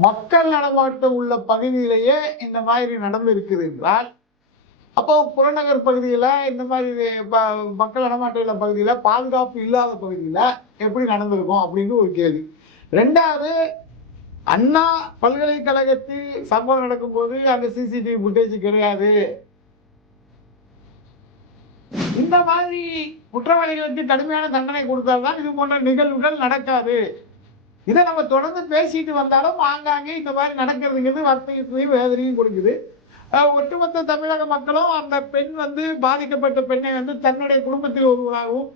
மக்கள் நடமாட்டம் உள்ள பகுதியிலேயே இந்த மாதிரி நடந்திருக்குது என்றால் அப்போ புறநகர் பகுதியில் இந்த மாதிரி ப- மக்கள் நடமாட்டம் உள்ள பகுதியில் பாதுகாப்பு இல்லாத பகுதியில் எப்படி நடந்திருக்கும் அப்படின்னு ஒரு கேள்வி. ரெண்டாவது அண்ணா பல்கலைக்கழகத்தில் சம்பவம் நடக்கும்போது அந்த சிசிடிவி ஃபுட்டேஜ் கிடையாது. இந்த மாதிரி குற்றவாளிகளுக்கு கடுமையான தண்டனை கொடுத்தால்தான் இது போன்ற நிகழ்வுகள் நடக்காது. இதை நம்ம தொடர்ந்து பேசிட்டு வந்தாலும் ஆங்காங்கே இந்த மாதிரி நடக்கிறதுங்கிறது வர்த்தகத்திலையும் வேதனையும் கொடுக்குது. ஒட்டுமொத்த தமிழக மக்களும் அந்த பெண் வந்து பாதிக்கப்பட்ட பெண்ணை வந்து தன்னுடைய குடும்பத்தில் ஒருவராகவும்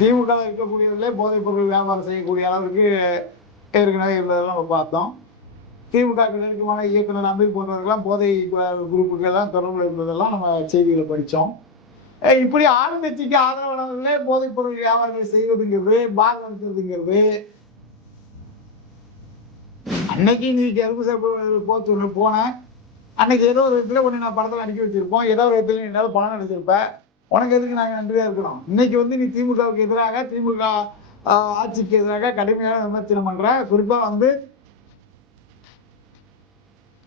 திமுக இருக்கக்கூடியதில் போதைப் பொருள் வியாபாரம் செய்யக்கூடிய அளவுக்கு ஏற்கனவே இருந்ததெல்லாம் நம்ம பார்த்தோம். திமுக நெருக்கமான இயக்குனர் அமீர் போன்றவர்கள்லாம் போதை குரூப்புக்கெல்லாம் தொடர்பு இருந்ததெல்லாம் நம்ம செய்திகளை படித்தோம். இப்படி ஆளுங்கட்சிக்கு ஆதரவானவர்களே போதைப் பொருள் வியாபாரங்கள் செய்வதுங்கிறது பார் நடத்துறதுங்கிறது. அன்னைக்கு நீ கருப்பு சாப்பிட போத்து போனேன். அன்னைக்கு ஏதோ ஒரு இடத்துல ஒன்று நான் படத்தில் அனுப்பி வச்சிருப்போம். ஏதோ ஒரு இடத்துல என்னால் பணம் நடிச்சிருப்பேன் உனக்கு எதுக்கு நாங்கள் நன்றியாக இருக்கிறோம் இன்னைக்கு வந்து நீ திமுகவுக்கு எதிராக திமுக ஆட்சிக்கு எதிராக கடுமையான விமர்சனம் பண்ற. குறிப்பாக வந்து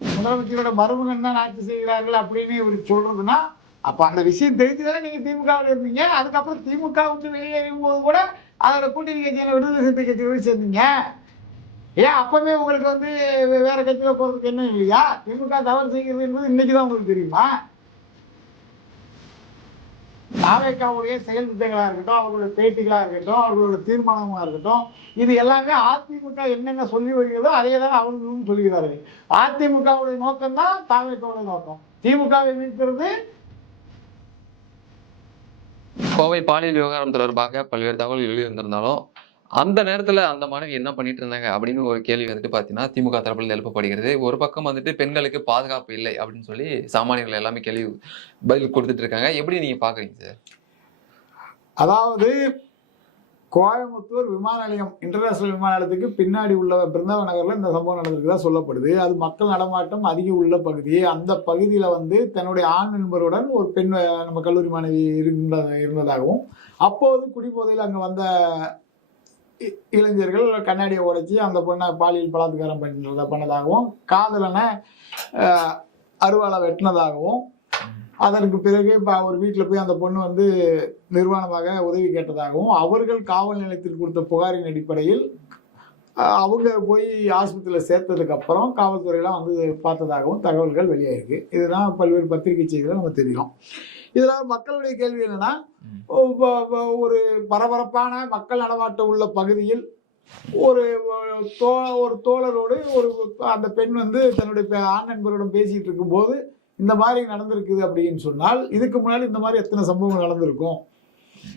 முதலமைச்சரோட மருமகன் தான் ஆட்சி செய்கிறார்கள் அப்படின்னு இவர் சொல்றதுன்னா அப்போ அந்த விஷயம் தெரிஞ்சுதானே நீங்க திமுகவில் இருந்தீங்க. அதுக்கப்புறம் திமுக விட்டு வெளியேறும் போது கூட அதோட கூட்டணி கட்சியில விடுதலை சிறுத்தை கட்சியோடு சேர்ந்தீங்க. ஏன் அப்பவே உங்களுக்கு வந்து வேற கட்சியில போறதுக்கு என்ன இல்லையா? திமுக தவறு செய்கிறது என்பது இன்னைக்கு தான் உங்களுக்கு தெரியுமா? தாவேக்காவுடைய செயல் திட்டங்களாக இருக்கட்டும் அவர்களுடைய பேட்டிகளாக இருக்கட்டும் அவர்களோட தீர்மானமா இருக்கட்டும் இது எல்லாமே அதிமுக என்னென்ன சொல்லி வருகிறதோ அதே தான் அவர்களும் சொல்கிறார்கள் அதிமுகவுடைய நோக்கம் தான் தாவேக்காவுடைய நோக்கம். திமுகவை மீட்கிறது கோவை பாலியல் விவகாரம் தொடர்பாக பல்வேறு தகவல்கள் எழுதியிருந்திருந்தாலும் அந்த நேரத்தில் அந்த மாணவி என்ன பண்ணிட்டு இருந்தாங்க அப்படின்னு ஒரு கேள்வி வந்துட்டு பார்த்தீங்கன்னா திமுக தரப்பில் எழுப்பப்படுகிறது. ஒரு பக்கம் வந்துட்டு பெண்களுக்கு பாதுகாப்பு இல்லை அப்படின்னு சொல்லி சாமானியர்கள் எல்லாமே கேள்வி பதில் கொடுத்துட்டு இருக்காங்க. எப்படி நீங்கள் பார்க்குறீங்க சார்? அதாவது கோயம்புத்தூர் விமான நிலையம் இன்டர்நேஷனல் விமான நிலையத்துக்கு பின்னாடி உள்ள பிருந்தாவ நகரில் இந்த சம்பவம் நடந்திருக்குதா சொல்லப்படுது. அது மக்கள் நடமாட்டம் அதிகம் உள்ள பகுதி. அந்த பகுதியில் வந்து தன்னுடைய ஆண் நண்பருடன் ஒரு பெண் நம்ம கல்லூரி மாணவி இருந்த இருந்ததாகவும் அப்போது குடிபோதையில் அங்கே வந்த இ- இளைஞர்கள் கண்ணாடியை உடைச்சி அந்த பொண்ணை பாலியல் பலாத்காரம் பண்ணுறத பண்ணதாகவும் காதலனை அருவாளை வெட்டினதாகவும் அதற்கு பிறகு இப்போ ஒரு வீட்டில் போய் அந்த பொண்ணு வந்து நிர்வாணமாக உதவி கேட்டதாகவும் அவர்கள் காவல் நிலையத்தில் கொடுத்த புகாரின் அடிப்படையில் அவங்க போய் ஆஸ்பத்திரியில் சேர்த்ததுக்கு அப்புறம் காவல்துறையெல்லாம் வந்து பார்த்ததாகவும் தகவல்கள் வெளியாயிருக்கு. இதுதான் பல்வேறு பத்திரிகை செய்திகளை நம்ம தெரியும் இதில் மக்களுடைய கேள்வி என்னன்னா ஒரு பரபரப்பான மக்கள் நடமாட்டம் உள்ள பகுதியில் ஒரு தோ ஒரு தோழரோடு ஒரு அந்த பெண் வந்து தன்னுடைய ஆண் நண்பருடன் பேசிட்டு இருக்கும்போது இந்த மாதிரி நடந்திருக்குது அப்படின்னு சொன்னால் இதுக்கு முன்னாடி இந்த மாதிரி எத்தனை சம்பவங்கள் நடந்திருக்கும்?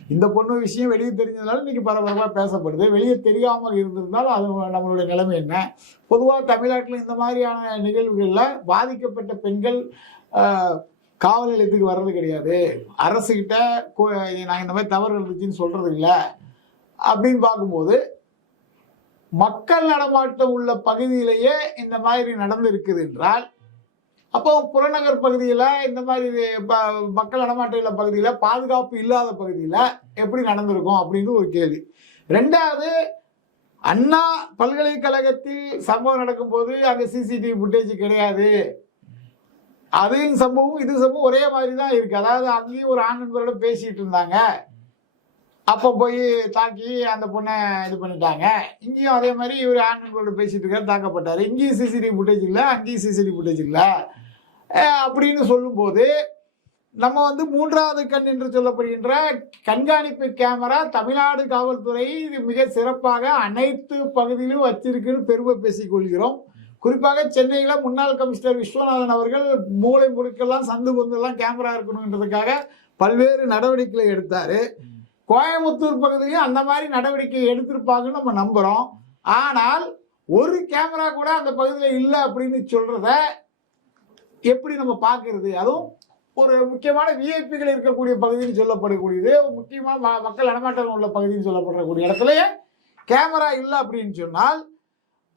இந்த பொண்ணு விஷயம் வெளியே தெரிஞ்சதுனால இன்னைக்கு பரபரப்பாக பேசப்படுது. வெளியே தெரியாமல் இருந்திருந்தால் அது நம்மளுடைய நிலைமை என்ன? பொதுவாக தமிழ்நாட்டில் இந்த மாதிரியான நிகழ்வுகளில் பாதிக்கப்பட்ட பெண்கள் காவல் நிலையத்துக்கு வர்றது கிடையாது. அரசுகிட்ட கு- நாங்கள் இந்த மாதிரி தவறு இருந்துச்சுன்னு சொல்றது இல்லை. அப்படின்னு பார்க்கும்போது மக்கள் நடமாட்டம் உள்ள பகுதியிலேயே இந்த மாதிரி நடந்து இருக்குது என்றால் அப்போ புறநகர் பகுதியில் இந்த மாதிரி ப- மக்கள் நடமாட்டம் உள்ள பகுதியில் பாதுகாப்பு இல்லாத பகுதியில் எப்படி நடந்திருக்கும் அப்படின்னு ஒரு கேள்வி. ரெண்டாவது அண்ணா பல்கலைக்கழகத்தில் சம்பவம் நடக்கும்போது அங்கே சிசிடிவி ஃபுட்டேஜ் கிடையாது. அதையும் சம்பவம் இது சம்பவம் ஒரே மாதிரி தான் இருக்குது அதாவது அதுலேயும் ஒரு ஆண் நண்பரோட பேசிகிட்டு இருந்தாங்க. அப்போ போய் தாக்கி அந்த பொண்ணை இது பண்ணிட்டாங்க. இங்கேயும் அதே மாதிரி இவர் ஆண் நண்பரோட பேசிட்டு இருக்காரு தாக்கப்பட்டார். இங்கேயும் சிசிடிவி ஃபுட்டேஜ் இல்லை அங்கேயும் சிசிடிவி ஃபுட்டேஜ் இல்லை. அப்படின்னு சொல்லும்போது நம்ம வந்து மூன்றாவது கண் என்று சொல்லப்படுகின்ற கண்காணிப்பு கேமரா தமிழ்நாடு காவல்துறை இது மிக சிறப்பாக அனைத்து பகுதியிலும் வச்சிருக்குன்னு பெருமை பேசிக் கொள்கிறோம். குறிப்பாக சென்னையில் முன்னாள் கமிஷனர் விஸ்வநாதன் அவர்கள் மூளை முழுக்கெல்லாம் சந்து பொந்தெல்லாம் கேமரா இருக்கணுன்றதுக்காக பல்வேறு நடவடிக்கைகளை எடுத்தார். கோயம்புத்தூர் பகுதியும் அந்த மாதிரி நடவடிக்கை எடுத்திருப்பாங்கன்னு நம்ம நம்புகிறோம் ஆனால் ஒரு கேமரா கூட அந்த பகுதியில் இல்லை அப்படின்னு சொல்கிறத எப்படி நம்ம பார்க்கறது? அதுவும் ஒரு முக்கியமான விஐபிகள் இருக்கக்கூடிய பகுதின்னு சொல்லப்படக்கூடியது முக்கியமான ம- மக்கள் நடமாட்டம் உள்ள பகுதின்னு சொல்லப்படக்கூடிய இடத்துலயே கேமரா இல்லை அப்படின்னு சொன்னால்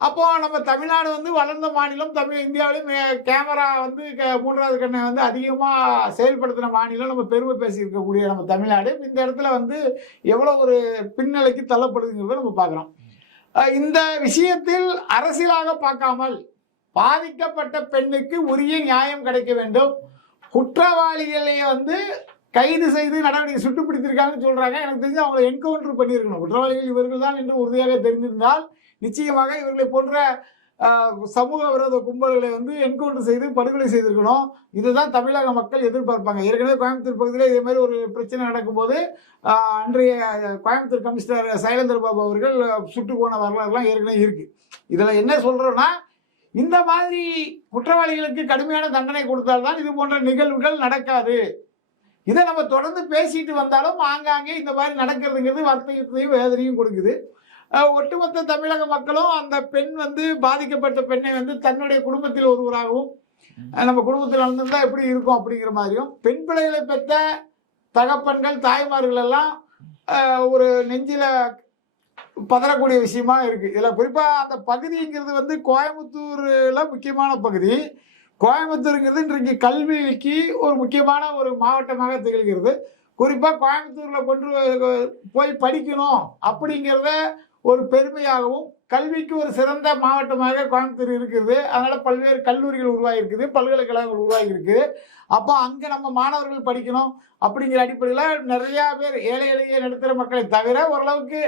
அப்போ நம்ம தமிழ்நாடு வந்து வளர்ந்த மாநிலம் தமிழ் இந்தியாவிலேயும் மே- கேமரா வந்து க- மூன்றாவது கண்ணை வந்து அதிகமாக செயல்படுத்தின மாநிலம் நம்ம பெருமை பேசி இருக்கக்கூடிய நம்ம தமிழ்நாடு. இந்த இடத்துல வந்து எவ்வளோ ஒரு பின்னலைக்கு தள்ளப்படுதுங்கிறத நம்ம பார்க்குறோம். இந்த விஷயத்தில் அரசியலாக பார்க்காமல் பாதிக்கப்பட்ட பெண்ணுக்கு உரிய நியாயம் கிடைக்க வேண்டும். குற்றவாளிகளை வந்து கைது செய்து நடவடிக்கை சுட்டு பிடித்திருக்காங்கன்னு சொல்றாங்க. எனக்கு தெரிஞ்சு அவங்களை என்கவுண்டர் பண்ணியிருக்கணும். குற்றவாளிகள் இவர்கள் தான் என்று உறுதியாக தெரிந்திருந்தால் நிச்சயமாக இவர்களை போன்ற சமூக விரோத கும்பல்களை வந்து என்கவுண்டர் செய்து படுகொலை செய்திருக்கணும். இதுதான் தமிழக மக்கள் எதிர்பார்ப்பாங்க. ஏற்கனவே கோயம்புத்தூர் பகுதியில் இதே மாதிரி ஒரு பிரச்சனை நடக்கும்போது அன்றைய கோயம்புத்தூர் கமிஷனர் சைலேந்திர பாபு அவர்கள் சுட்டு போன வரலாறுலாம் ஏற்கனவே இருக்கு. இதில் என்ன சொல்றோம்னா இந்த மாதிரி குற்றவாளிகளுக்கு கடுமையான தண்டனை கொடுத்தால்தான் இது போன்ற நிகழ்வுகள் நடக்காது. இதை நம்ம தொடர்ந்து பேசிட்டு வந்தாலும் ஆங்காங்கே இந்த மாதிரி நடக்கிறதுங்கிறது வர்த்தகத்தையும் வேதனையும் கொடுக்குது. ஒட்டுமொத்த தமிழக மக்களும் அந்த பெண் வந்து பாதிக்கப்பட்ட பெண்ணை வந்து தன்னுடைய குடும்பத்தில் ஒருவராகவும் நம்ம குடும்பத்தில் நடந்திருந்தா எப்படி இருக்கும் அப்படிங்கிற மாதிரியும் பெண் பிள்ளைகளை பெற்ற தகப்பன்கள் தாய்மார்கள் எல்லாம் ஒரு நெஞ்சில பதறக்கூடிய விஷயமா இருக்கு. இதுல குறிப்பா அந்த பகுதிங்கிறது வந்து கோயம்புத்தூர்ல முக்கியமான பகுதி. கோயம்புத்தூருங்கிறது இன்றைக்கு கல்விக்கு ஒரு முக்கியமான ஒரு மாவட்டமாக திகழ்கிறது. குறிப்பா கோயம்புத்தூர்ல கொண்டு போய் படிக்கணும் அப்படிங்கிறத ஒரு பெருமையாகவும் கல்விக்கு ஒரு சிறந்த மாவட்டமாக கோயம்புத்தூர் இருக்குது. அதனால பல்வேறு கல்லூரிகள் உருவாகியிருக்குது பல்கலைக்கழகங்கள் உருவாகியிருக்கு. அப்போ அங்கே நம்ம மாணவர்கள் படிக்கணும் அப்படிங்கிற அடிப்படையில் நிறையா பேர் ஏழை எளிய நடுத்தர மக்களை தவிர ஓரளவுக்கு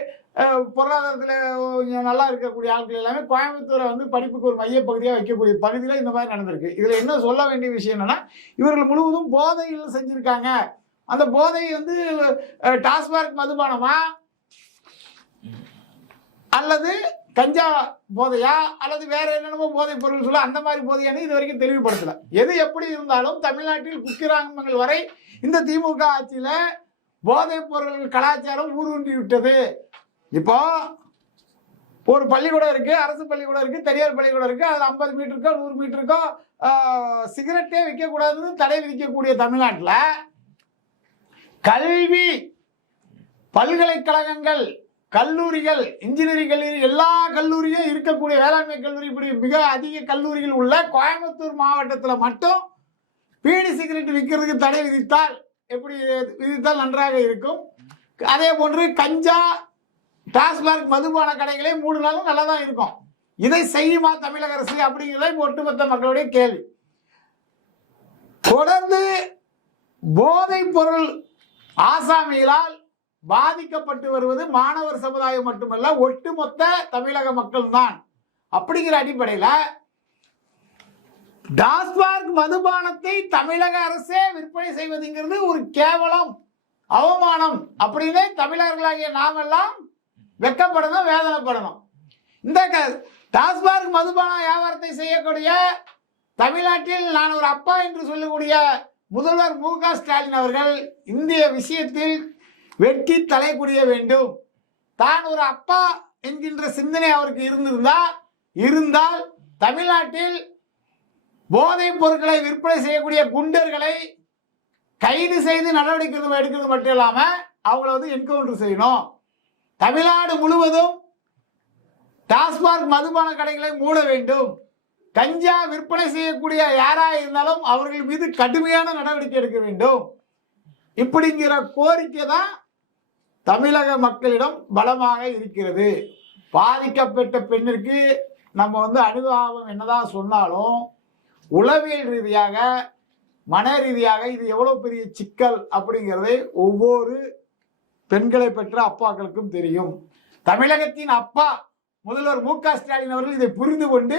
பொருளாதாரத்தில் நல்லா இருக்கக்கூடிய ஆட்கள் எல்லாமே கோயம்புத்தூரை வந்து படிப்புக்கு ஒரு மையப்பகுதியாக வைக்கக்கூடிய பகுதியில் இந்த மாதிரி நடந்திருக்கு. இதில் என்ன சொல்ல வேண்டிய விஷயம் என்னென்னா இவர்கள் முழுவதும் போதையில் செஞ்சுருக்காங்க. அந்த போதை வந்து அஹ், டாஸ்மாக் மதுபானமா? அல்லது கஞ்சா போதையா? அல்லது வேற என்னென்னமோ போதைப் பொருள் சொல்ல அந்த மாதிரி போதையானு இது வரைக்கும் தெளிவுபடுத்தல. எது எப்படி இருந்தாலும் தமிழ்நாட்டில் குக்கிராமங்கள் வரை இந்த திமுக ஆட்சியில் போதைப் பொருள் கலாச்சாரம் ஊருண்டி விட்டது. இப்போ ஒரு பள்ளிக்கூடம் இருக்கு அரசு பள்ளிக்கூடம் இருக்கு தனியார் பள்ளிக்கூடம் இருக்கு அதில் ஐம்பது மீட்டருக்கோ நூறு மீட்டருக்கோ சிகரெட்டே விற்கக்கூடாதுன்னு தடை விதிக்கக்கூடிய தமிழ்நாட்டில் கல்வி பல்கலைக்கழகங்கள் கல்லூரிகள் இன்ஜினியரிங் கல்லூரி எல்லா கல்லூரியும் இருக்கக்கூடிய வேளாண்மை கல்லூரி இப்படி மிக அதிக கல்லூரிகள் உள்ள கோயம்புத்தூர் மாவட்டத்தில் மட்டும் பீடி சிகரெட் விற்கிறதுக்கு தடை விதித்தால் எப்படி விதித்தால் நன்றாக இருக்கும். அதே போன்று கஞ்சா டாஸ்மாக் மதுபான கடைகளே மூணு நாளும் நல்லா தான் இருக்கும். இதை செய்யுமா தமிழக அரசு அப்படிங்கிறத ஒட்டுமொத்த மக்களுடைய கேள்வி. தொடர்ந்து போதைப் பொருள் ஆசாமிகளால் பாதிக்கப்பட்டு வருவது மாணவர் சமுதாயம் மட்டுமல்ல ஒட்டுமொத்த தமிழக மக்கள் தான் அப்படிங்கிற அடிப்படையில் டாஸ்மார்க் மதுபானத்தை தமிழக அரசே விற்பனை செய்வதுங்கிறது ஒரு கேவலம் அவமானம் அப்படின்னு தமிழர்களாகிய நாமெல்லாம் வெக்கப்படணும் வேதனைப்படணும். இந்த க- டாஸ்மாக் மதுபான வியாபாரத்தை செய்யக்கூடிய தமிழ்நாட்டில் நான் ஒரு அப்பா என்று சொல்லக்கூடிய முதல்வர் மு க ஸ்டாலின் அவர்கள் இந்திய விஷயத்தில் வெட்டி தலை வேண்டும். தான் ஒரு அப்பா என்கின்ற சிந்தனை அவருக்கு இருந்திருந்தா இருந்தால் தமிழ்நாட்டில் போதைப் பொருட்களை விற்பனை செய்யக்கூடிய குண்டர்களை கைது செய்து நடவடிக்கை எடுக்கிறது மட்டும் இல்லாமல் அவங்கள வந்து என்கவுண்டர் செய்யணும். தமிழ்நாடு முழுவதும் டாஸ்மாக் மதுபான கடைகளை மூட வேண்டும். கஞ்சா விற்பனை செய்யக்கூடிய யாராக இருந்தாலும் அவர்கள் மீது கடுமையான நடவடிக்கை எடுக்க வேண்டும். இப்படிங்கிற கோரிக்கை தான் தமிழக மக்களிடம் பலமாக இருக்கிறது. பாதிக்கப்பட்ட பெண்ணிற்கு நம்ம வந்து அனுதாபம் என்னதான் சொன்னாலும் உளவியல் ரீதியாக மன ரீதியாக இது எவ்வளோ பெரிய சிக்கல் அப்படிங்கிறதை ஒவ்வொரு பெண்களை பெற்ற அப்பாக்களுக்கும் தெரியும். தமிழகத்தின் அப்பா முதல்வர் மு க ஸ்டாலின் அவர்கள் இதை புரிந்து கொண்டு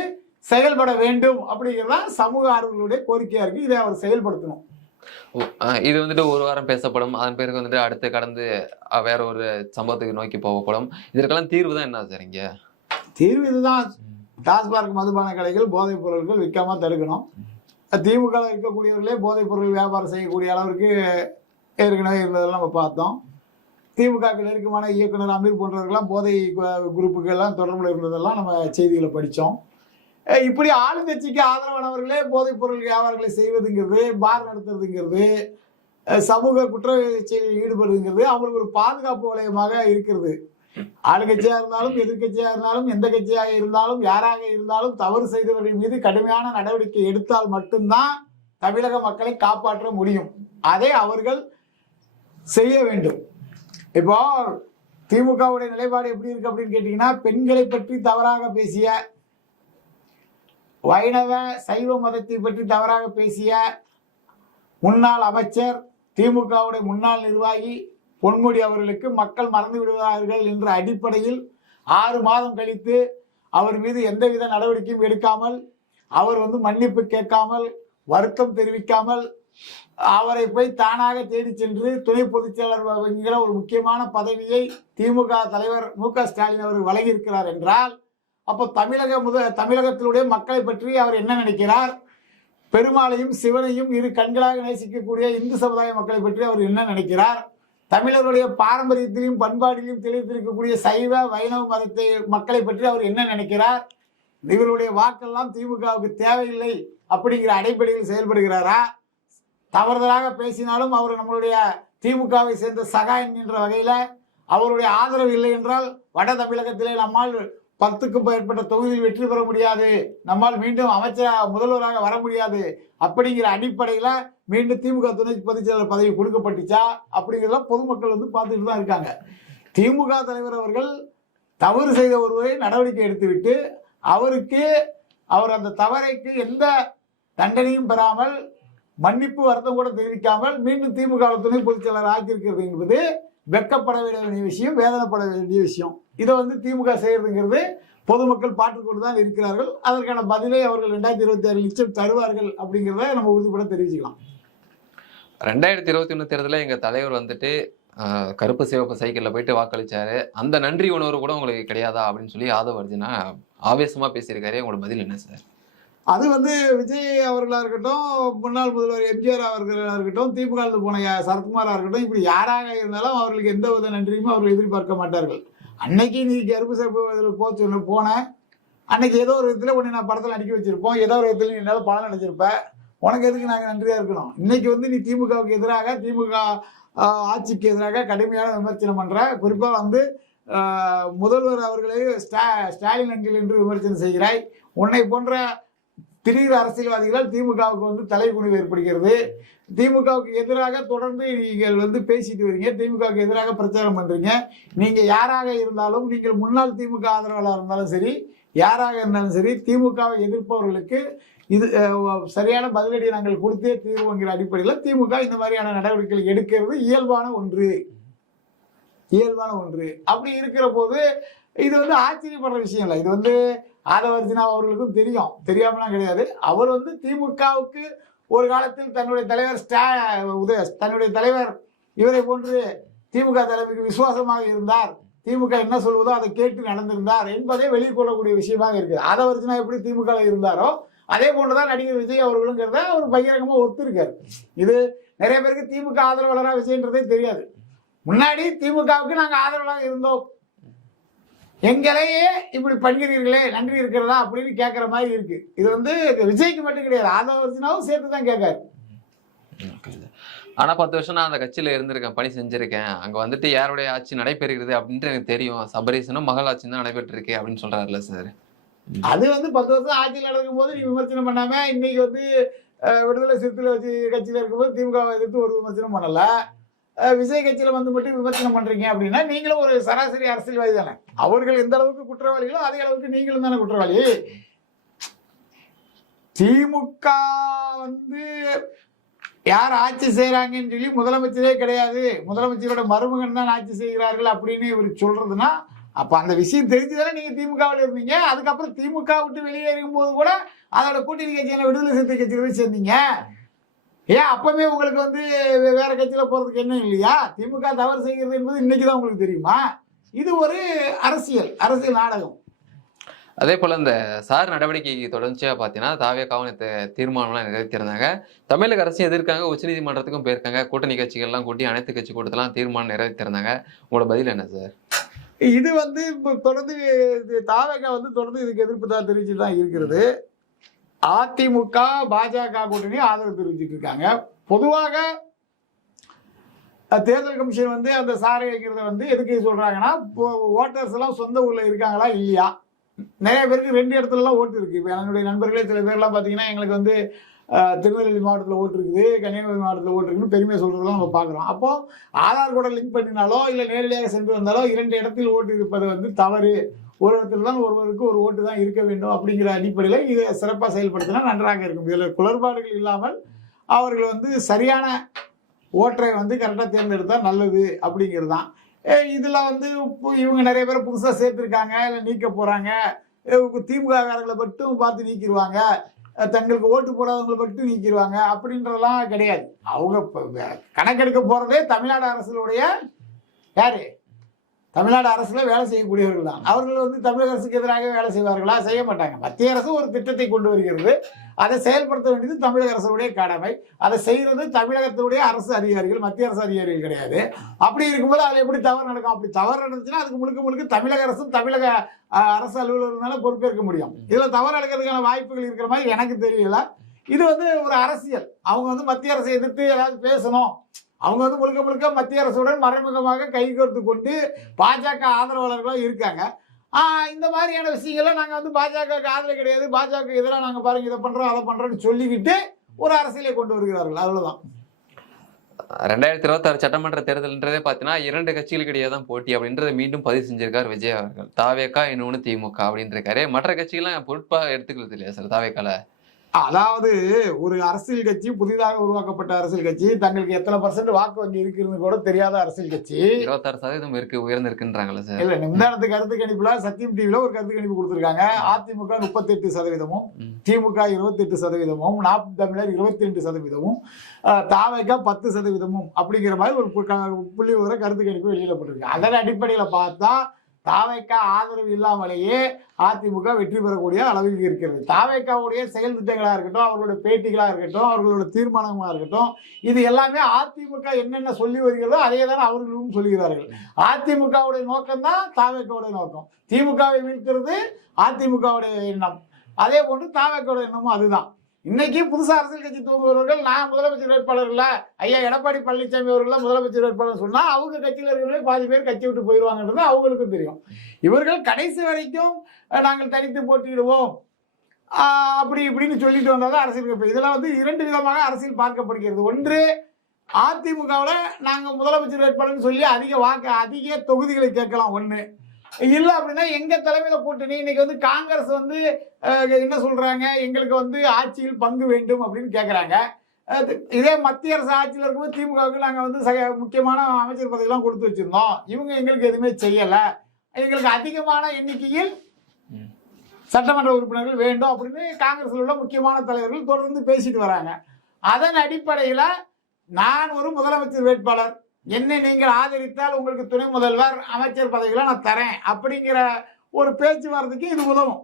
செயல்பட வேண்டும் அப்படிங்கிறது தான் சமூக ஆர்வலர்களுடைய கோரிக்கையா இருக்கு. இதை அவர் செயல்படுத்தணும். இது வந்துட்டு ஒரு வாரம் பேசப்படும். அதன் பிறகு வந்துட்டு அடுத்து கடந்து வேற ஒரு சம்பவத்துக்கு நோக்கி போகப்படும். இதற்கெல்லாம் தீர்வு தான் என்ன சார் இங்க? தீர்வு இதுதான். டாஸ்மாக் மதுபான கடைகள் போதைப் பொருட்கள் விற்காம தடுக்கணும். திமுக இருக்கக்கூடியவர்களே போதைப் பொருள் வியாபாரம் செய்யக்கூடிய அளவிற்கு ஏற்கனவே இருந்ததெல்லாம் நம்ம பார்த்தோம். திமுக நெருக்கமான இயக்குனர் அமீர் போன்றவர்கள்லாம் போதை குரூப்புகள்லாம் தொடர்பில் இருந்ததெல்லாம் நம்ம செய்திகளை படித்தோம் இப்படி ஆளுங்கட்சிக்கு ஆதரவானவர்களே போதைப் பொருள் வியாபாரங்களை செய்வதுங்கிறது பார் நடத்துறதுங்கிறது சமூக குற்ற செயலில் ஈடுபடுதுங்கிறது அவங்களுக்கு ஒரு பாதுகாப்பு வளையமாக இருக்கிறது. ஆளுங்கட்சியா இருந்தாலும் எதிர்க்கட்சியா இருந்தாலும் எந்த கட்சியாக இருந்தாலும் யாராக இருந்தாலும் தவறு செய்தவர்கள் மீது கடுமையான நடவடிக்கை எடுத்தால் மட்டும்தான் தமிழக மக்களை காப்பாற்ற முடியும். அதை அவர்கள் செய்ய வேண்டும். இப்போ திமுகவுடைய நிலைப்பாடு எப்படி இருக்கு அப்படின்னு கேட்டீங்கன்னா பெண்களை பற்றி தவறாக பேசிய வைணவ சைவ மதத்தை பற்றி தவறாக பேசிய முன்னாள் அமைச்சர் திமுகவுடைய முன்னாள் நிர்வாகி பொன்முடி அவர்களுக்கு மக்கள் மறந்து விடுவார்கள் என்ற அடிப்படையில் ஆறு மாதம் கழித்து அவர் மீது எந்தவித நடவடிக்கையும் எடுக்காமல் அவர் வந்து மன்னிப்பு கேட்காமல் வருத்தம் தெரிவிக்காமல் அவரை போய் தானாக தேடி சென்று துணை பொதுச்செயலர் என்கிற ஒரு முக்கியமான பதவியை திமுக தலைவர் மு க ஸ்டாலின் அவர் வழங்கியிருக்கிறார் என்றால் அப்போ தமிழக முத தமிழகத்தினுடைய மக்களை பற்றி அவர் என்ன நினைக்கிறார்? பெருமாளையும் சிவனையும் இரு கண்களாக நேசிக்கக்கூடிய இந்து சமுதாய மக்களை பற்றி அவர் என்ன நினைக்கிறார்? தமிழருடைய பாரம்பரியத்திலையும் பண்பாட்டிலையும் தெளித்திருக்கக்கூடிய சைவ வைணவ மதத்தை மக்களை பற்றி அவர் என்ன நினைக்கிறார்? இவருடைய வாக்கெல்லாம் திமுகவுக்கு தேவையில்லை அப்படிங்கிற அடிப்படையில் செயல்படுகிறாரா? தவறுதலாக பேசினாலும் அவர் நம்மளுடைய திமுகவை சேர்ந்த சகா என்கின்ற வகையில அவருடைய ஆதரவு இல்லை என்றால் வட தமிழகத்திலே நம்மால் பத்துக்கும் மேற்பட்ட தொகுதியில் வெற்றி பெற முடியாது. நம்மால் மீண்டும் அமைச்சராக முதல்வராக வர முடியாது. அப்படிங்கிற அடிப்படையில மீண்டும் திமுக துணை பொதுச் செயலர் பதவி கொடுக்கப்பட்டுச்சா? அப்படிங்கிறத பொதுமக்கள் வந்து பார்த்துட்டு தான் இருக்காங்க. திமுக தலைவர் அவர்கள் தவறு செய்த ஒருவரை நடவடிக்கை எடுத்துவிட்டு அவருக்கு அவர் அந்த தவறைக்கு எந்த தண்டனையும் பெறாமல் மன்னிப்பு வருத்தம் கூட தெரிவிக்காமல் மீண்டும் திமுக துணை பொதுச் செயலர் ஆக்கியிருக்கிறது என்பது வெட்கப்பட வேண்டிய விஷயம் வேதனைப்பட வேண்டிய விஷயம். இதை வந்து திமுக செய்யறதுங்கிறது பொதுமக்கள் பார்த்துக்கொண்டு தான் இருக்கிறார்கள். அதற்கான பதிலை அவர்கள் ரெண்டாயிரத்தி இருபத்தி ஆறு நிச்சயம் தருவார்கள் அப்படிங்கிறத நம்ம உறுதிப்பட தெரிவிச்சுக்கலாம். ரெண்டாயிரத்தி இருபத்தி ஒன்று தேர்தலில் எங்கள் தலைவர் வந்துட்டு கருப்பு சிவப்பு சைக்கிளில் போயிட்டு வாக்களிச்சாரு. அந்த நன்றி உணர்வு கூட உங்களுக்கு கிடையாதா அப்படின்னு சொல்லி ஆதவ அர்ஜுனா ஆவேசமாக பேசியிருக்காரு. உங்களோட பதில் என்ன சார்? அது வந்து விஜய் அவர்களாக இருக்கட்டும் முன்னாள் முதல்வர் எம்ஜிஆர் அவர்களாக இருக்கட்டும் திமுகவில் போன சரத்குமாராக இருக்கட்டும் இப்படி யாராக இருந்தாலும் அவர்களுக்கு எந்த வித நன்றியுமே அவர்கள் எதிர்பார்க்க மாட்டார்கள். அன்னைக்கு நீ கருப்பு சேப்பு இதில் போனேன் அன்னைக்கு ஏதோ ஒரு விதத்தில் உன்னை நான் படத்தில் அடுக்கி வச்சிருப்போம் ஏதோ ஒரு விதத்தில் நீ என்னால் பணம் அடைச்சிருப்ப உனக்கு எதுக்கு நாங்கள் நன்றியாக இருக்கணும்? இன்னைக்கு வந்து நீ திமுகவுக்கு எதிராக திமுக ஆட்சிக்கு எதிராக கடுமையான விமர்சனம் பண்ணுற குறிப்பாக வந்து முதல்வர் அவர்களை ஸ்டா ஸ்டாலின் அங்கில் என்று விமர்சனம் செய்கிறாய். உன்னை போன்ற திடீர் அரசியல்வாதிகளால் திமுகவுக்கு வந்து தலைகுனிவு ஏற்படுகிறது. திமுகவுக்கு எதிராக தொடர்ந்து நீங்கள் வந்து பேசிட்டு வரீங்க. திமுகவுக்கு எதிராக பிரச்சாரம் பண்றீங்க. நீங்க யாராக இருந்தாலும் நீங்கள் முன்னாள் திமுக ஆதரவாளர் இருந்தாலும் சரி யாராக இருந்தாலும் சரி திமுகவை எதிர்ப்பவர்களுக்கு இது சரியான பதிலடி நாங்கள் கொடுத்தே தீர்வுங்கிற அடிப்படையில் திமுக இந்த மாதிரியான நடவடிக்கைகள் எடுக்கிறது இயல்பான ஒன்று. இயல்பான ஒன்று. அப்படி இருக்கிற போது இது வந்து ஆச்சரியப்படுற விஷயம் இல்லை. இது வந்து ஆதவர்ஜினா அவர்களுக்கும் தெரியும். தெரியாமலாம் கிடையாது. அவர் வந்து திமுகவுக்கு ஒரு காலத்தில் தன்னுடைய தலைவர் ஸ்டா உதய தன்னுடைய தலைவர் இவரை போன்று திமுக தலைமைக்கு விசுவாசமாக இருந்தார். திமுக என்ன சொல்வதோ அதை கேட்டு நடந்திருந்தார் என்பதை வெளிக்கொள்ளக்கூடிய விஷயமாக இருக்குது. ஆதவர்ஜினா எப்படி திமுக இருந்தாரோ அதே போன்றுதான் நடிகர் விஜய் அவர்களுங்கிறத அவர் பகிரங்கமாக ஒத்துருக்காரு. இது நிறைய பேருக்கு திமுக ஆதரவாளராக விஜயன்றதே தெரியாது. முன்னாடி திமுகவுக்கு நாங்கள் ஆதரவாளராக இருந்தோம். எங்களையே இப்படி பண்ணுகிறீர்களே நன்றி இருக்கிறதா அப்படின்னு கேட்குற மாதிரி இருக்கு. இது வந்து விஜய்க்கு மட்டும் கிடையாது ஆதவர்ஜினாவும் சேர்த்து தான் கேட்காரு. ஆனா பத்து வருஷம் நான் அந்த கட்சியில இருந்திருக்கேன் பணி செஞ்சிருக்கேன். அங்க வந்துட்டு யாருடைய ஆட்சி நடைபெறுகிறது அப்படின்ட்டு எனக்கு தெரியும். சபரீசனும் மகள் ஆட்சி தான் நடைபெற்று இருக்கு அப்படின்னு சொல்றாருல்ல சார். அது வந்து பத்து வருஷம் ஆட்சியில் நடக்கும் போது நீ விமர்சனம் பண்ணாம இன்னைக்கு வந்து விடுதலை சிறுத்தைகள் வச்சு கட்சியில் இருக்கும்போது திமுகவை எதிர்த்து ஒரு விமர்சனம் பண்ணல. விஜய் கட்சியில் வந்து மட்டும் விமர்சனம் பண்றீங்க அப்படின்னா நீங்களும் ஒரு சராசரி அரசியல்வாதி தானே? அவர்கள் எந்த அளவுக்கு குற்றவாளிகளோ அதே அளவுக்கு நீங்களும் தானே குற்றவாளி. திமுக வந்து யார் ஆட்சி செய்கிறாங்கன்னு சொல்லி முதலமைச்சரே கிடையாது. முதலமைச்சரோட மருமகன் தான் ஆட்சி செய்கிறார்கள் அப்படின்னு இவர் சொல்றதுன்னா அப்ப அந்த விஷயம் தெரிஞ்சுதானே நீங்க திமுகவில் இருந்தீங்க. அதுக்கப்புறம் திமுக விட்டு வெளியேறும் போது கூட அதோட கூட்டணி கட்சியான விடுதலை சிறுத்தை கட்சியில சேர்ந்தீங்க. ஏன் அப்பவே உங்களுக்கு வந்து வேற கட்சியில போறதுக்கு என்ன இல்லையா? திமுக தவறு செய்கிறது என்பது இன்னைக்கு தான் உங்களுக்கு தெரியுமா? இது ஒரு அரசியல் அரசியல் நாடகம். அதே போல இந்த சார் நடவடிக்கை தொடர்ச்சியா பாத்தீங்கன்னா தாவியக்காவும் தீர்மானம்லாம் நிறைவேற்றிருந்தாங்க. தமிழக அரசு எதிர்க்காங்க உச்சநீதிமன்றத்துக்கும் போயிருக்காங்க. கூட்டணி கட்சிகள்லாம் கூட்டி அனைத்து கட்சி கூட்டத்தெல்லாம் தீர்மானம் நிறைவேற்றிருந்தாங்க. உங்களோட பதில் என்ன சார்? இது வந்து இப்போ தொடர்ந்து தாவேகா வந்து தொடர்ந்து இதுக்கு எதிர்ப்பு தான் தெரிவிச்சு தான் இருக்கிறது. அதிமுக பாஜக கூட்டணி ஆதரவு தெரிவிச்சுட்டு இருக்காங்க. பொதுவாக தேர்தல் கமிஷன் வந்து அந்த சாரை வைக்கிறத வந்து எதுக்கு சொல்றாங்கன்னா ஓட்டர்ஸ் எல்லாம் சொந்த ஊர்ல இருக்காங்களா இல்லையா? நிறைய பேருக்கு ரெண்டு இடத்துலலாம் ஓட்டு இருக்கு. இப்போ என்னுடைய நண்பர்களே சில பேர்லாம் பார்த்தீங்கன்னா எங்களுக்கு வந்து திருநெல்வேலி மாவட்டத்தில் ஓட்டு இருக்குது கன்னியாகுமரி மாவட்டத்தில் ஓட்டு இருக்குன்னு பெருமையை சொல்றதெல்லாம் நம்ம பார்க்குறோம் அப்போ ஆதார் கூட லிங்க் பண்ணினாலோ இல்லை நேரடியாக சென்று வந்தாலோ இரண்டு இடத்தில் ஓட்டு இருப்பது வந்து தவறு. ஒரு இடத்துல தான் ஒருவருக்கு ஒரு ஓட்டு தான் இருக்க வேண்டும் அப்படிங்கிற அடிப்படையில் இதை சிறப்பாக செயல்படுத்தினா நன்றாக இருக்கும். இதில் குளறுபாடுகள் இல்லாமல் அவர்கள் வந்து சரியான ஓட்டரை வந்து கரெக்டாக தேர்ந்தெடுத்தால் நல்லது அப்படிங்கிறது தான் இதில் வந்து இவங்க நிறைய பேர் புதுசாக சேர்த்துருக்காங்க இல்லை நீக்க போகிறாங்க திமுககாரங்களை மட்டும் பார்த்து நீக்கிடுவாங்க. தங்களுக்கு ஓட்டு போடாதவங்களை மட்டும் நீக்கிடுவாங்க அப்படின்றதெல்லாம் கிடையாது. அவங்க கணக்கெடுக்க போகிறதே தமிழ்நாடு அரசுடைய யாரு? தமிழ்நாடு அரசில் வேலை செய்யக்கூடியவர்கள் தான். அவர்கள் வந்து தமிழக அரசுக்கு எதிராக வேலை செய்வார்களா? செய்ய மாட்டாங்க. மத்திய அரசு ஒரு திட்டத்தை கொண்டு வருகிறது. அதை செயல்படுத்த வேண்டியது தமிழக அரசுடைய கடமை. அதை செய்கிறது தமிழகத்தினுடைய அரசு அதிகாரிகள். மத்திய அரசு அதிகாரிகள் கிடையாது. அப்படி இருக்கும்போது அதில் எப்படி தவறு நடக்கும்? அப்படி தவறு நடந்துச்சுன்னா அதுக்கு முழுக்க முழுக்க தமிழக அரசும் தமிழக அரசு அலுவலர்னால பொறுப்பேற்க முடியும். இதில் தவறு நடக்கிறதுக்கான வாய்ப்புகள் இருக்கிற மாதிரி எனக்கு தெரியல. இது வந்து ஒரு அரசியல். அவங்க வந்து மத்திய அரசை எதிர்த்து ஏதாவது பேசணும். அவங்க வந்து முழுக்க முழுக்க மத்திய அரசுடன் மறைமுகமாக கைகோர்த்து கொண்டு பாஜக ஆதரவாளர்களும் இருக்காங்க. இந்த மாதிரியான விஷயங்களை நாங்கள் வந்து பாஜகவுக்கு ஆதரவு கிடையாது. பாஜக எதிராக நாங்கள் பாருங்க இதை பண்ணுறோம் அதை பண்ணுறோம்னு சொல்லிக்கிட்டு ஒரு அரசியலை கொண்டு வருகிறார்கள். அவ்வளோதான் ரெண்டாயிரத்தி இருபத்தாறு சட்டமன்ற தேர்தல்ன்றதே பார்த்தீங்கன்னா இரண்டு கட்சிகளுக்கு இடையே தான் போட்டி அப்படின்றத மீண்டும் பதிவு செஞ்சிருக்கார் விஜய் அவர்கள். தாவேக்கா இன்னொன்று திமுக அப்படின்னு இருக்காரு மற்ற கட்சிகள்லாம் பொருட்பாக எடுத்துக்கிறது இல்லையா சார் தாவேக்கால? அதாவது ஒரு அரசியல் கட்சி புதிதாக உருவாக்கப்பட்ட அரசியல் கட்சி தங்களுக்கு எத்தனை பர்சன்ட் வாக்கு வங்கி இருக்குன்னு கூட தெரியாத அரசியல் கட்சி. இருபத்தாறு சதவீதம் இருக்கு உயர்ந்திருக்குன்றாங்கல்ல சார். இல்ல நிமிடத்து கருத்து கணிப்புல சத்தியம் டிவில ஒரு கருத்து கணிப்பு கொடுத்திருக்காங்க. அதிமுக முப்பத்தி எட்டு சதவீதமும். திமுக இருபத்தி எட்டு சதவீதமும் நாம் தமிழர் இருபத்தி ரெண்டு சதவீதமும் அஹ், தாவேக பத்து சதவீதமும் அப்படிங்கிற மாதிரி ஒரு புள்ளி விவர கருத்து கணிப்பு வெளியிடப்பட்டிருக்கு. அதன் அடிப்படையில பார்த்தா தாவைக்கா ஆதரவு இல்லாமலேயே அதிமுக வெற்றி பெறக்கூடிய அளவில் இருக்கிறது. தாவைக்காவுடைய செயல் திட்டங்களாக இருக்கட்டும் அவர்களுடைய பேட்டிகளாக இருக்கட்டும் அவர்களோட தீர்மானமாக இருக்கட்டும் இது எல்லாமே அதிமுக என்னென்ன சொல்லி வருகிறதோ அதே தான் அவர்களும் சொல்லுகிறார்கள் அதிமுகவுடைய நோக்கம் தான் நோக்கம். திமுகவை வீழ்த்துறது அதிமுகவுடைய எண்ணம். அதே போன்று தாவைக்காவுடைய எண்ணமும் அதுதான். இன்னைக்கு புதுசா அரசியல் கட்சி தூங்குபவர்கள் நான் முதலமைச்சர் வேட்பாளர் இல்ல ஐயா எடப்பாடி பழனிசாமி அவர்கள் முதலமைச்சர் வேட்பாளர் சொன்னா அவங்க கட்சியில் இருக்கிறவங்களே பாதி பேர் கட்சி விட்டு போயிடுவாங்கன்றது அவங்களுக்கும் தெரியும். இவர்கள் கடைசி வரைக்கும் நாங்கள் தனித்து போட்டியிடுவோம். அப்படி இப்படின்னு சொல்லிட்டு வந்தால்தான் அரசியல் கட்சி. இதெல்லாம் வந்து இரண்டு விதமாக அரசியல் பார்க்கப்படுகிறது. ஒன்று அதிமுகவில் நாங்கள் முதலமைச்சர் வேட்பாளர்னு சொல்லி அதிக வாக்கு அதிக தொகுதிகளை கேட்கலாம். ஒன்று இல்லை அப்படின்னா எங்க தலைமையில கூட்டணி? இன்னைக்கு வந்து காங்கிரஸ் வந்து என்ன சொல்றாங்க? எங்களுக்கு வந்து ஆட்சியில் பங்கு வேண்டும் அப்படின்னு கேட்குறாங்க இதே மத்திய அரசு ஆட்சியில் இருக்கும்போது திமுகவுக்கு நாங்கள் வந்து சக முக்கியமான அமைச்சர் பதவியெல்லாம் கொடுத்து வச்சிருந்தோம். இவங்க எங்களுக்கு எதுவுமே செய்யலை. எங்களுக்கு அதிகமான எண்ணிக்கையில். சட்டமன்ற உறுப்பினர்கள் வேண்டும் அப்படின்னு காங்கிரஸில் உள்ள முக்கியமான தலைவர்கள் தொடர்ந்து பேசிட்டு வராங்க. அதன் அடிப்படையில் நான் ஒரு முதலமைச்சர் வேட்பாளர். என்னை நீங்கள் ஆதரித்தால் உங்களுக்கு துணை முதல்வர் அமைச்சர் பதவிகளை நான் தரேன் அப்படிங்கிற ஒரு பேச்சுவார்த்தைக்கு இது உதவும்.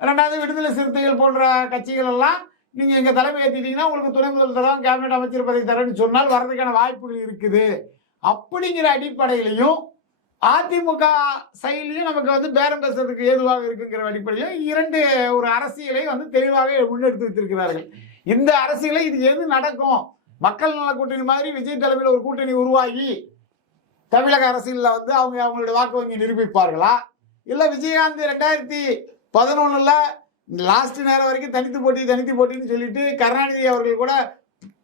ரெண்டாவது விடுதலை சிறுத்தைகள் போன்ற கட்சிகள் எல்லாம் நீங்கள் எங்கள் தலைமை ஏற்றிட்டீங்கன்னா உங்களுக்கு துணை முதல்வர் தரோம் கேபினட் அமைச்சர் பதவி தரேன்னு சொன்னால் வர்றதுக்கான வாய்ப்புகள் இருக்குது. அப்படிங்கிற அடிப்படையிலையும் அதிமுக செயலியும் நமக்கு வந்து பேரம் பேசுறதுக்கு ஏதுவாக இருக்குங்கிற அடிப்படையிலும் இரண்டு ஒரு அரசியலை வந்து தெளிவாக முன்னெடுத்து வைத்திருக்கிறார்கள். இந்த அரசியலை இது எது நடக்கும்? மக்கள் நல கூட்டணி மாதிரி விஜய் தலைமையில் ஒரு கூட்டணி உருவாகி தமிழக அரசியலில் வந்து அவங்க அவங்களுடைய வாக்கு வங்கி நிரூபிப்பார்களா? இல்லை விஜயகாந்த் ரெண்டாயிரத்தி பதினொன்றில் லாஸ்ட் நேரம் வரைக்கும் தனித்து போட்டி தனித்து போட்டின்னு சொல்லிட்டு கருணாநிதி அவர்கள் கூட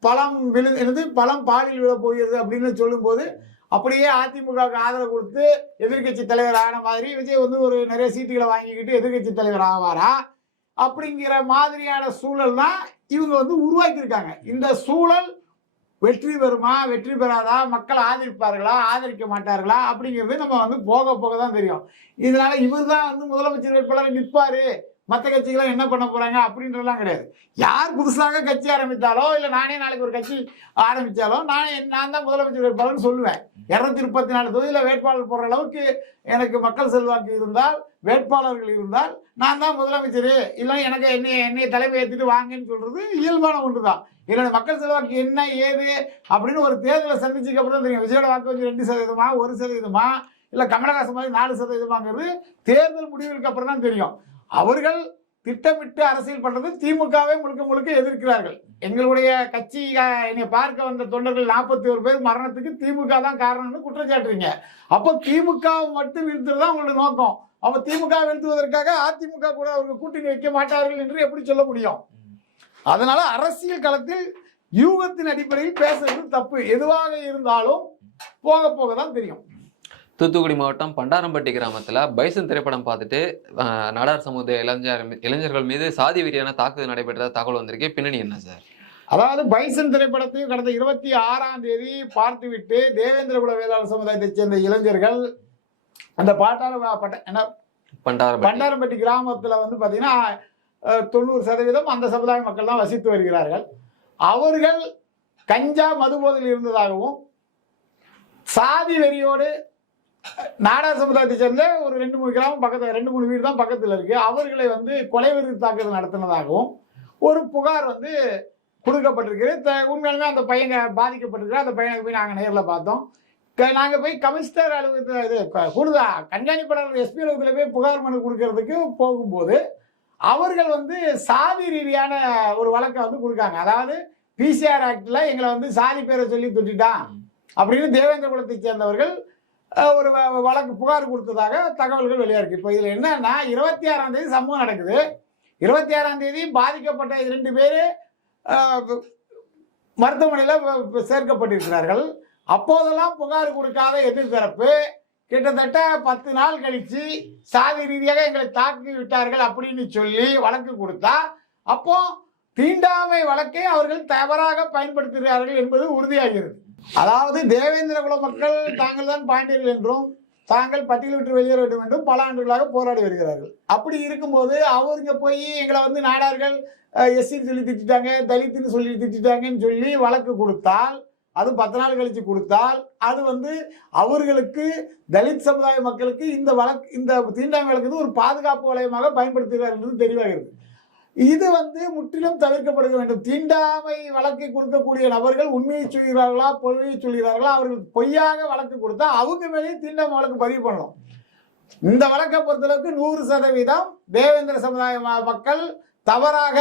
பழம் விழுந்து பழம் பாலில் விழ போகிறது அப்படின்னு சொல்லும்போது அப்படியே அதிமுகவுக்கு ஆதரவு கொடுத்து எதிர்க்கட்சி தலைவர் ஆன மாதிரி விஜய் வந்து ஒரு நிறைய சீட்டுகளை வாங்கிக்கிட்டு எதிர்க்கட்சி தலைவர் ஆவாரா? அப்படிங்கிற மாதிரியான சூழல் தான் இவங்க வந்து உருவாக்கியிருக்காங்க. இந்த சூழல் வெற்றி பெறுமா வெற்றி பெறாதா மக்கள் ஆதரிப்பார்களா ஆதரிக்க மாட்டார்களா அப்படிங்கிறது நம்ம வந்து போக போக தான் தெரியும். இதனால இவர் தான் வந்து முதலமைச்சர் வேட்பாளர் நிற்பாரு மற்ற கட்சிகளாம் என்ன பண்ண போறாங்க அப்படின்றலாம் கிடையாது. யார் புதுசாக கட்சி ஆரம்பித்தாலோ இல்லை நானே நாளைக்கு ஒரு கட்சி ஆரம்பித்தாலோ நானே நான் தான் முதலமைச்சர் வேட்பாளர்னு சொல்லுவேன். இரநூத்தி முப்பத்தி நாலு தொகுதியில் வேட்பாளர் போடுற அளவுக்கு எனக்கு மக்கள் செல்வாக்கு இருந்தால் வேட்பாளர்கள் இருந்தால் நான் தான் முதலமைச்சர். இல்லை எனக்கு என்னை என்னை தலைமை ஏற்றிட்டு வாங்கன்னு சொல்றது இயல்பான ஒன்று தான் என்னோட மக்கள் செல்வாக்கு என்ன ஏது அப்படின்னு ஒரு தேர்தலை சந்திச்சுக்கு அப்புறம் தெரியும். விஜயோட வாக்கு வந்து ரெண்டு சதவீதமா ஒரு சதவீதமா இல்லை கமலஹாசன் மாதிரி நாலு சதவீதமாங்கிறது தேர்தல் முடிவுக்கு அப்புறம் தான் தெரியும். அவர்கள் திட்டமிட்டு அரசியல் பண்றது திமுகவை முழுக்க முழுக்க எதிர்க்கிறார்கள். எங்களுடைய கட்சி என்னை பார்க்க வந்த தொண்டர்கள் நாற்பத்தி ஒரு பேர் மரணத்துக்கு திமுக தான் காரணம்னு குற்றச்சாட்டுறீங்க அப்போ திமுக மட்டும் வீழ்த்துறது தான் நோக்கம். அவங்க திமுக வீழ்த்துவதற்காக அதிமுக கூட அவர்கள் கூட்டணி வைக்க மாட்டார்கள் என்று எப்படி சொல்ல முடியும்? அதனால அரசியல் களத்தில் யூகத்தின் அடிப்படையில் பேசுறது தப்பு. எதுவாக இருந்தாலும் போக போக தான் தெரியும். தூத்துக்குடி மாவட்டம் பண்டாரம்பட்டி கிராமத்துல பைசன் திரைப்படம் பார்த்துட்டு நாடார் சமூக இளைஞர் இளைஞர்கள் மீது சாதி வெறியான தாக்குதல் நடைபெற்றதா தகவல் வந்திருக்கு. பின்னணி என்ன சார்? அதாவது பைசன் திரைப்படத்தையும் கடந்த இருபத்தி ஆறாம் தேதி பார்த்துவிட்டு தேவேந்திரகுல வேளாளர் சமுதாயத்தைச் சேர்ந்த இளைஞர்கள் அந்த பாட்டாள பட்ட என்ன? பண்டாரம்பட்டி. பண்டாரம்பட்டி கிராமத்துல வந்து பாத்தீங்கன்னா அஹ், தொண்ணூறு சதவீதம் அந்த சமுதாய மக்கள் தான் வசித்து வருகிறார்கள். அவர்கள் கஞ்சா மதுபோதையில் இருந்ததாகவும் சாதி வெறியோடு நாடார் சமுதாயத்தை சேர்ந்த ஒரு ரெண்டு மூணு கிராமம் பக்கத்துல ரெண்டு மூணு வீடு தான் பக்கத்துல இருக்கு. அவர்களை வந்து கொலை வெறி தாக்குதல் நடத்தினதாகவும் ஒரு புகார் வந்து கொடுக்கப்பட்டிருக்கிறது த- உண்மையாலுமே அந்த பையன் பாதிக்கப்பட்டிருக்கிற அந்த பையனை போய் நாங்கள் நேரில் பார்த்தோம். க- நாங்க போய் கமிஷனர் அலுவலகத்தில் இது கூடுதா கண்காணிப்பாளர் எஸ்பி அலுவலகத்தில் போய் புகார் மனு கொடுக்கறதுக்கு போகும்போது அவர்கள் வந்து சாதி ரீதியான ஒரு வழக்கை வந்து கொடுக்காங்க. அதாவது பிசிஆர் ஆக்ட்ல எங்களை வந்து சாதி பேரை சொல்லி தொட்டிட்டான். அப்படின்னு தேவேந்திர குலத்தை சேர்ந்தவர்கள் ஒரு வ- வழக்கு புகார் கொடுத்ததாக தகவல்கள் வெளியாகிருக்கு இப்போ இதில் என்னன்னா இருபத்தி ஆறாம் தேதி சம்பவம் நடக்குது. இருபத்தி ஆறாம் தேதி பாதிக்கப்பட்ட இரண்டு பேர் மருத்துவமனையில் சேர்க்கப்பட்டிருக்கிறார்கள். அப்போதெல்லாம் புகார் கொடுக்காத எதிர்த்தரப்பு. கிட்டத்தட்ட பத்து நாள் கழிச்சு சாதி ரீதியாக எங்களை தாக்கி விட்டார்கள் அப்படின்னு சொல்லி வழக்கு கொடுத்தா அப்போ தீண்டாமை வழக்கை அவர்கள் தவறாக பயன்படுத்துகிறார்கள் என்பது உறுதியாகிறது. அதாவது தேவேந்திர குல மக்கள் தாங்கள் தான் பாண்டியர்கள் என்றும் தாங்கள் பட்டியல் விட்டு வெளியேற வேண்டும் என்றும் பல ஆண்டுகளாக போராடி வருகிறார்கள். அப்படி இருக்கும்போது அவருங்க போய் எங்களை வந்து நாடார்கள் எஸ்சின்னு சொல்லி திட்டாங்க தலித்துன்னு சொல்லி திட்டாங்கன்னு சொல்லி வழக்கு கொடுத்தால் அது பத்து நாள் கழிச்சு கொடுத்தால் அது வந்து அவர்களுக்கு தலித் சமுதாய மக்களுக்கு இந்த வழக்கு இந்த தீண்டாமை வழக்கு ஒரு பாதுகாப்பு வளையமாக பயன்படுத்துகிறார்கள் என்பது தெளிவாகிறது. இது வந்து முற்றிலும் தவிர்க்கப்பட வேண்டும். தீண்டாமை வழக்கை கொடுக்கக்கூடிய நபர்கள் உண்மையை சொல்கிறார்களா பொய்யை சொல்கிறார்களா அவர்கள் பொய்யாக வழக்கு கொடுத்தா அவங்க மேலேயே தீண்டாமை வழக்கு பதிவு பண்ணணும். இந்த வழக்கை பொறுத்தளவுக்கு நூறு சதவீதம் தேவேந்திர சமுதாய மக்கள் தவறாக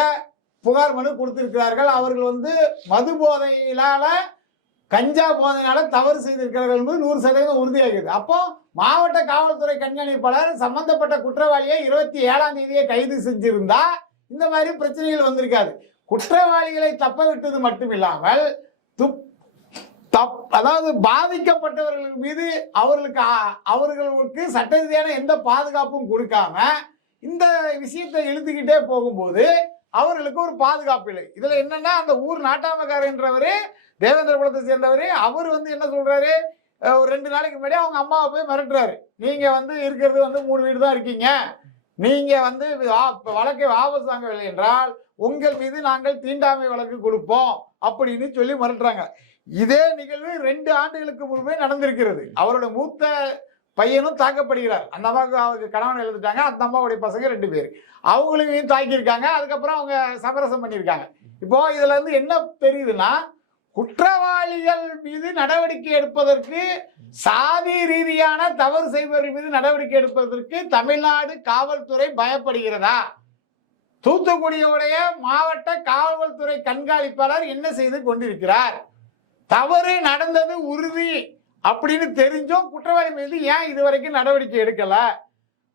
புகார் மனு கொடுத்திருக்கிறார்கள். அவர்கள் வந்து மது போதையினால கஞ்சா போதையினால தவறு செய்திருக்கிறார்கள் என்பது நூறு சதவீதம் உறுதியாகிறது அப்போ மாவட்ட காவல்துறை கண்காணிப்பாளர் சம்பந்தப்பட்ட குற்றவாளியை இருபத்தி ஏழாம் தேதியை கைது செஞ்சிருந்தா இந்த மாதிரி பிரச்சனைகள் வந்திருக்காது. குற்றவாளிகளை தப்ப விட்டது மட்டுமில்லாமல் துப் தப் அதாவது பாதிக்கப்பட்டவர்கள் மீது அவர்களுக்கு அவர்களுக்கு சட்ட ரீதியான எந்த பாதுகாப்பும் கொடுக்காம இந்த விஷயத்தை இழுத்துக்கிட்டே போகும்போது அவர்களுக்கு ஒரு பாதுகாப்பு இல்லை. இதுல என்னன்னா அந்த ஊர் நாட்டாமக்காரன்றவரு தேவேந்திர குலத்தை சேர்ந்தவர் அவர் வந்து என்ன சொல்றாரு? ஒரு ரெண்டு நாளைக்கு முன்னாடி அவங்க அம்மாவை போய் மிரட்டுறாரு. நீங்க வந்து இருக்கிறது வந்து மூணு வீடு தான் இருக்கீங்க. நீங்க வந்து வழக்கை வாபஸ் வாங்கவில்லை என்றால் உங்கள் மீது நாங்கள் தீண்டாமை வழக்கு கொடுப்போம் அப்படின்னு சொல்லி மிரட்டுறாங்க. இதே நிகழ்வு ரெண்டு ஆண்டுகளுக்கு முன்பே நடந்திருக்கிறது. அவரோட மூத்த பையனும் தாக்கப்படுகிறார். அந்த அம்மாவுக்கு அவருக்கு கணவன் எழுதிட்டாங்க அந்த அம்மாவுடைய பசங்க ரெண்டு பேர். அவங்களையும் தாக்கியிருக்காங்க. அதுக்கப்புறம் அவங்க சமரசம் பண்ணியிருக்காங்க. இப்போ இதுல இருந்து என்ன தெரியுதுன்னா குற்றவாளிகள் மீது நடவடிக்கை எடுப்பதற்கு சாதி ரீதியான தவறு செய்பவர்கள் மீது நடவடிக்கை எடுப்பதற்கு தமிழ்நாடு காவல்துறை பயப்படுகிறதா? தூத்துக்குடியுடைய மாவட்ட காவல்துறை கண்காணிப்பாளர் என்ன செய்து கொண்டிருக்கிறார்? தவறு நடந்தது உறுதி அப்படின்னு தெரிஞ்சும் குற்றவாளி மீது ஏன் இதுவரைக்கும் நடவடிக்கை எடுக்கல?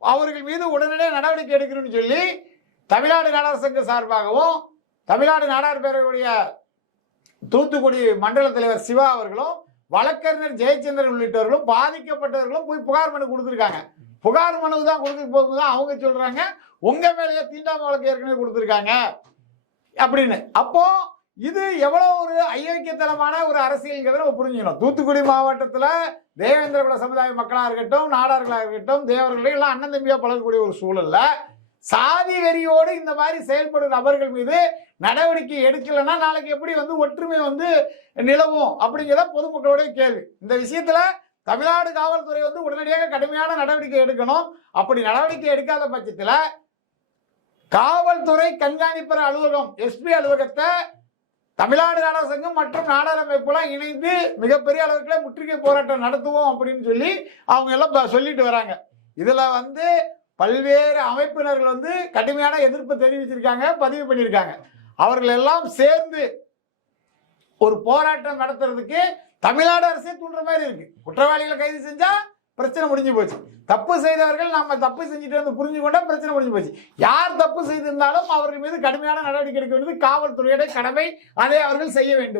அவர்கள் மீது உடனடியாக நடவடிக்கை எடுக்கணும்னு சொல்லி தமிழ்நாடு நாடார் சங்க சார்பாகவும் தமிழ்நாடு நாடார் பேரவையுடைய தூத்துக்குடி மண்டல தலைவர் சிவா அவர்களும் வழக்கறிஞர் ஜெயச்சந்திரன் உள்ளிட்டவர்களும் பாதிக்கப்பட்டவர்களும் போய் புகார் மனு கொடுத்துருக்காங்க. புகார் மனு தான் கொடுக்க போகும்போது தான் அவங்க சொல்றாங்க உங்க மேலேயே தீண்டாம வழக்கு ஏற்கனவே கொடுத்துருக்காங்க. அப்படின்னு. அப்போ இது எவ்வளவு ஒரு ஐயோக்கியத்தனமான ஒரு அரசியல்ங்கிறத நம்ம புரிஞ்சுக்கணும். தூத்துக்குடி மாவட்டத்தில் தேவேந்திர குல சமுதாய மக்களாக இருக்கட்டும் நாடார்களாக இருக்கட்டும் தேவர்களையும் எல்லாம் அண்ணன் தம்பியாக பழகக்கூடிய ஒரு சூழல்ல சாதி வெறியோடு இந்த மாதிரி செயல்படும் நபர்கள் மீது நடவடிக்கை எடுக்கலைன்னா நாளைக்கு எப்படி வந்து ஒற்றுமை வந்து நிலவும் அப்படிங்கிறத பொதுமக்களுடைய கேள்வி. இந்த விஷயத்துல தமிழ்நாடு காவல்துறை வந்து உடனடியாக கடுமையான நடவடிக்கை எடுக்கணும். அப்படி நடவடிக்கை எடுக்காத பட்சத்தில் காவல்துறை கண்காணிப்பர் அலுவலகம் எஸ்பி அலுவலகத்தை தமிழ்நாடு நாடார் சங்கம் மற்றும் நாடார் அமைப்புலாம் இணைந்து மிகப்பெரிய அளவுக்குள்ள முற்றுகை போராட்டம் நடத்துவோம் அப்படின்னு சொல்லி அவங்க எல்லாம் ப- சொல்லிட்டு வராங்க. இதுல வந்து பல்வேறு அமைப்பினர்கள் வந்து கடுமையான எதிர்ப்பு தெரிவிச்சிருக்காங்க பதிவு பண்ணியிருக்காங்க. அவர்கள் எல்லாம் சேர்ந்து ஒரு போராட்டம் நடத்துறதுக்கு தமிழ்நாடு அரசே தூண்டுற மாதிரி இருக்கு. குற்றவாளிகளை கைது செஞ்சா பிரச்சனை முடிஞ்சு போச்சு. தப்பு செய்தவர்கள் நம்ம தப்பு செஞ்சுட்டு வந்து புரிஞ்சு கொண்டா பிரச்சனை முடிஞ்சு போச்சு. யார் தப்பு செய்திருந்தாலும் அவர்கள் மீது கடுமையான நடவடிக்கை எடுக்க வேண்டியது காவல்துறையுடைய கடமை. அதை அவர்கள் செய்ய வேண்டும்.